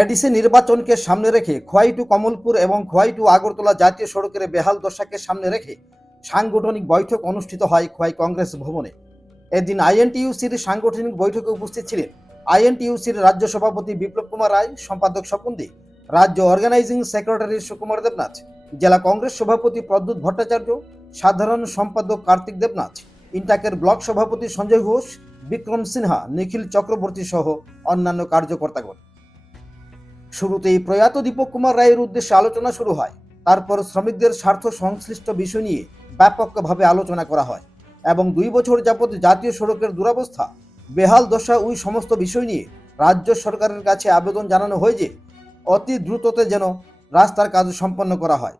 ADC নির্বাচনকে সামনে রেখে খোয়াই টু কমলপুর এবং খোয়াই টু আগরতলা জাতীয় সড়কের বেহাল দশাকে সামনে রেখে সাংগঠনিক বৈঠক অনুষ্ঠিত হয় খোয়াই কংগ্রেস ভবনে। এদিন আইএনটিইউসির সাংগঠনিক বৈঠকে উপস্থিত ছিলেন আইএনটিইউসির রাজ্য সভাপতি বিপ্লব কুমার রায়, সম্পাদক স্বপন দে, রাজ্য অর্গানাইজিং সেক্রেটারি সুকুমার দেবনাথ, জেলা কংগ্রেস সভাপতি প্রদ্যুৎ ভট্টাচার্য, সাধারণ সম্পাদক কার্তিক দেবনাথ, ইন্টাকের ব্লক সভাপতি সঞ্জয় ঘোষ, বিক্রম সিনহা, নিখিল চক্রবর্তী সহ অন্যান্য কার্যকর্তাগণ। শুরুতেই প্রয়াত দীপক কুমার রায়ের উদ্দেশ্যে আলোচনা শুরু হয়। তারপর শ্রমিকদের স্বার্থ সংশ্লিষ্ট বিষয় নিয়ে ব্যাপকভাবে আলোচনা করা হয় এবং 2 বছর যাবৎ জাতীয় সড়কের দুরবস্থা, বেহাল দশা ওই সমস্ত বিষয় নিয়ে রাজ্য সরকারের কাছে আবেদন জানানো হয় যে অতি দ্রুততে যেন রাস্তার কাজ সম্পন্ন করা হয়।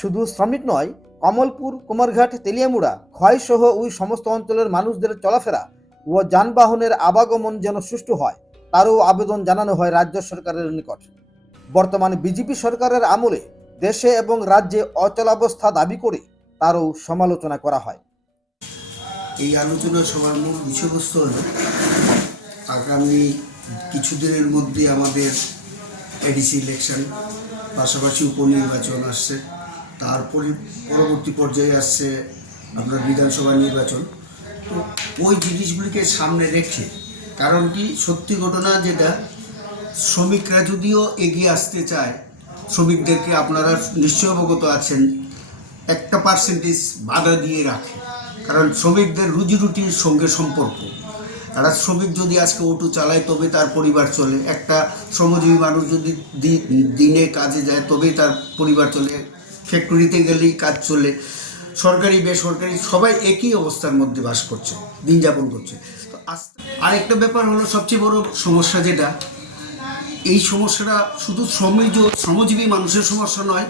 শুধু শ্রমিক নয়, কমলপুর, কুমারঘাট, তেলিয়ামুড়া, খোয়াই সহ ওই সমস্ত অঞ্চলের মানুষদের চলাফেরা ও যানবাহনের আবাগমন যেন সুষ্ঠু হয় তারও আবেদন জানানো হয় রাজ্য সরকারের নিকট। বর্তমান বিজেপি সরকারের আমলে দেশে এবং রাজ্যে অচলাবস্থা দাবি করে তারও সমালোচনা করা হয়। এই আলোচনা সবার মূল বিষয়বস্তু হল আগামী কিছুদিনের মধ্যে আমাদের এডিসি ইলেকশন, পাশাপাশি উপনির্বাচন আসছে, তার পরবর্তী পর্যায়ে আসছে আপনার বিধানসভা নির্বাচন। তো ওই জিনিসগুলিকে সামনে রেখে, কারণ কি সত্যি ঘটনা যেটা, শ্রমিকরা যদিও এগিয়ে আসতে চায়, শ্রমিকদেরকে আপনারা নিশ্চয় অবগত আছেন একটা পার্সেন্টেজ বাধা দিয়ে রাখে, কারণ শ্রমিকদের রুজি রুটির সঙ্গে সম্পর্ক। একটা শ্রমিক যদি আজকে অটো চালায় তবে তার পরিবার চলে, একটা শ্রমজীবী মানুষ যদি দিনে কাজে যায় তবেই তার পরিবার চলে, ফ্যাক্টরিতে গেলেই কাজ চলে, সরকারি বেসরকারি সবাই একই অবস্থার মধ্যে বাস করছে, দিন যাপন করছে। তো আরেকটা ব্যাপার হলো সবচেয়ে বড় সমস্যা যেটা, এই সমস্যাটা শুধু শ্রমজীবী মানুষের সমস্যা নয়,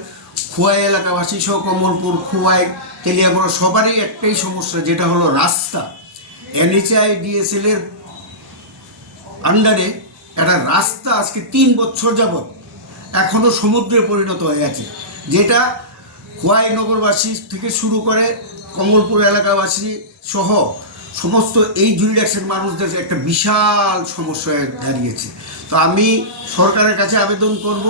খোয়াই এলাকাবাসী সহ কমলপুর, খোয়াই, তেলিয়ামুড়া সবারই একটাই সমস্যা, যেটা হলো রাস্তা। NHIDSL এর আন্ডারে একটা রাস্তা আজকে 3 বছর যাবৎ এখনও সমুদ্রে পরিণত হয়ে আছে, যেটা খোয়াই নগরবাসী থেকে শুরু করে কমলপুর এলাকাবাসী সহ সমস্ত এই জুরিডিকশন মানুষদের একটা বিশাল সমস্যায় দাঁড়িয়েছে। তো আমি সরকারের কাছে আবেদন করব,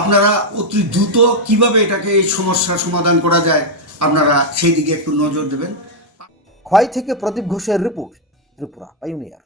আপনারা অতি দ্রুত কীভাবে এটাকে এই সমস্যার সমাধান করা যায় আপনারা সেই দিকে একটু নজর দেবেন। খোয়াই থেকে প্রদীপ ঘোষের রিপোর্ট, ত্রিপুরা পাইওনিয়ার।